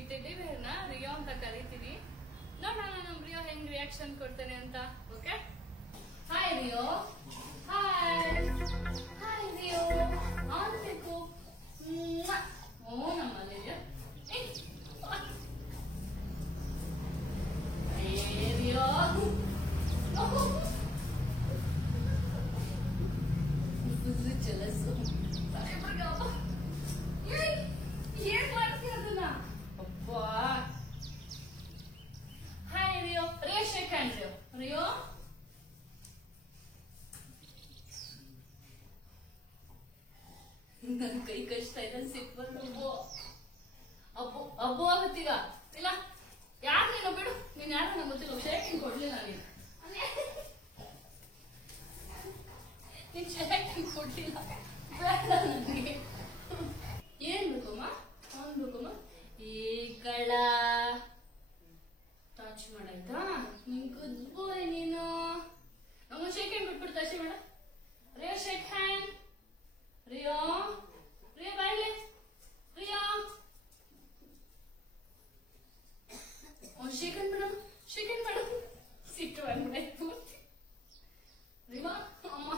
ಈ ಟೆಡ್ಡಿ ಬೇರ್ನ ರಿಯೋ ಅಂತ ಕರಿತೀನಿ. ನೋಡೋಣ ನಮ್ ರಿಯೋ ಹೆಂಗ್ ರಿಯಾಕ್ಷನ್ ಕೊಡ್ತಾನೆ ಅಂತ. ಓಕೆ, ಹಾಯ್ ರಿಯೋ. ಹಾಯ್ ಹಾಯ್ ರಿಯೋ ಅನ್ಬೇಕು. ಓ ನಮ್ಮಲ್ಲಿ ರಿಯೋ ಜಲಸು ಏನ್ ಮಾಡ್ತೀಯ ಅದನ್ನ? ಅಬ್ಬಾ. ಹಾಯ್ ರಿಯೋ. ರಿಯೋ ಶೇಕ್ ಹ್ಯಾಂಡ್. ರಿಯೋ ರಿಯೋ ನನ್ ಕೈ ಕಚ್ತಾ ಇದೆ. ಸಿಪ್ಪಲ್ ಅಬ್ಬೋ ಅಬ್ಬೋ ಅಬ್ಬೋ ಆಗುತ್ತೀಗ. ಇಲ್ಲ ಯಾರು ನೀನು? ಬಿಡು, ನೀನ್ ಯಾರು ನಂಗೆ ಗೊತ್ತಿಲ್ಲ. ಶೇಕಿಂಗ್ ಕೊಡ್ಲಿಲ್ಲ ನೀನು. ನೀನ್ ಶೇಕಿಂಗ್ ಕೊಡ್ಲಿಲ್ಲ. ಬೇಡ ನನಗೆ. ಏನ್ ಬೇಕಮ್ಮ? ಅವನ್ ಬೇಕಮ್ಮ. ಈ ಕಳ ಟಚ್ ಮಾಡಾಯ್ತಾ? ನೀನ್ ಗುಡ್ ಬಾಯ್ ನೀನು. ನಮ್ಮ ಶೇಕ್ ಹ್ಯಾಂಡ್ ಬಿಟ್ಬಿಟ್ಟು ಟಚ್ ಮಾಡ. ರಿಯೋ ಶೇಕ್ ಹ್ಯಾಂಡ್. ರಿಯೋ ರಿಯೋ ಬಾಯ್ಲಿ. ರಿಯೋ ಅವ್ನು ಶೇಕ್ ಹ್ಯಾಂಡ್ ಬಿಡು. ಶೇಕ್ ಹ್ಯಾಂಡ್ ಮಾಡು. ಸಿಟ್ಟು ಬಂದ್ಬಿಡಾಯ್ತು. ರಿಯೋ ಅಮ್ಮ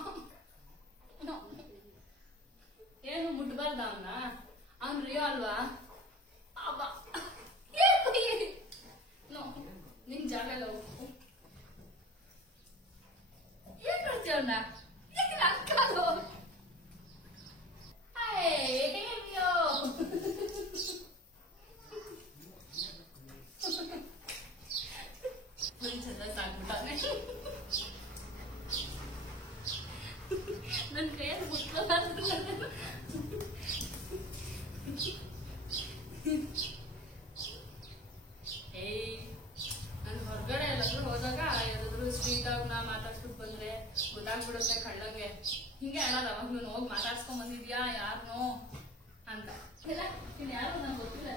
ಏನು ಮುಟ್ಬಾರ್ದ ಅವನ್ನ? ಅವ್ನ್ ರಿಯೋ ಅಲ್ವಾ? ನಿನ್ ಜಾಗ ಎಲ್ಲ ಹೋಗು. ಏನ್ ಮಾಡ್ತೀಯ ಅವನ್ನ? ಅಕ್ಕಲು ರಿಯೋ ಸಾಕ್ಬಿಟ್ಟಾನೆ. ನನ್ ಕೈಯಲ್ಲಿ ಮುಟ್ಕೋಬಾರ್ದು. ನಾನು ಹೊರಗಡೆ ಎಲ್ಲಾದ್ರೂ ಹೋದಾಗ ಯಾವ್ದಾದ್ರು ಸ್ಟ್ರೀಟ್ ಆಗಿ ನಾ ಮಾತಾಡ್ಸ್ಬಿಟ್ಟು ಬಂದ್ರೆ ಗೊತ್ತಾಗ್ಬಿಡುತ್ತೆ ಕಳ್ಳಂಗೆ. ಹಿಂಗೆ ಅಲ್ಲ ಅವಾಗ ನೀನು ಹೋಗಿ ಮಾತಾಡ್ಸ್ಕೊಂಡ್ ಬಂದಿದ್ಯಾ ಯಾರನೋ ಅಂತ. ಇಲ್ಲ ನೀನ್ ಯಾರು ನಂಗೆ ಗೊತ್ತಿಲ್ಲ.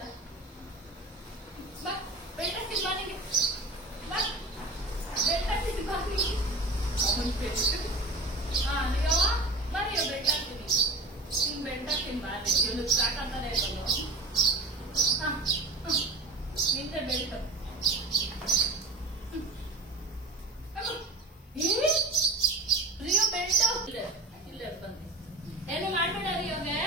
ಬಾ ಬೆಳ್ಳ ತಿನ್ಬಾನಿಗೆ. ಬಾ ಬೆಳ್ಳ ತಿನ್ಬಾನಿಗೆ. ಅವನ್ ಪೆಟ್ಟು. ಹಾ ರಿಯೋ ಬರೀ ಬೆಳ್ಳ ತಿನ್ನಿ. ನಿನ್ ಬೆಳ್ಳ ತಿನ್ಬಾರ್ದು. ಇವನು ಸ್ಟಾರ್ಟ್ ಅಂತಾನೆ ಇರೋದು. ಹಾ ನಿಂತೆ ಬೆಲ್ಟ್. ರಿಯೋ ಬೆಲ್ಟ್ ಇಲ್ಲೇ ಬಂದೆ. ಏನು ಮಾಡ್ಬೇಡ ರಿಯೋಗೆ.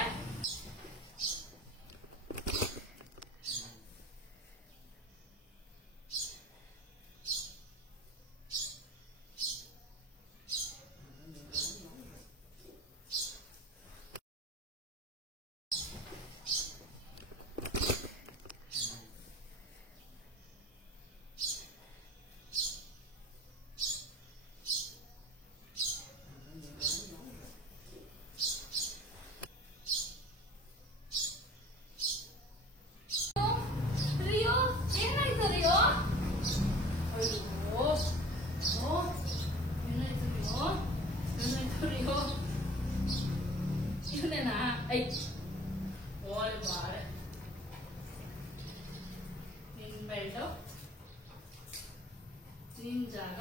ಇವನೇನಾ? ಐ ಓಲ್ ಬಾರ. ನಿನ್ ಬೆಲ್ಟು ನಿನ್ ಜಾಗ.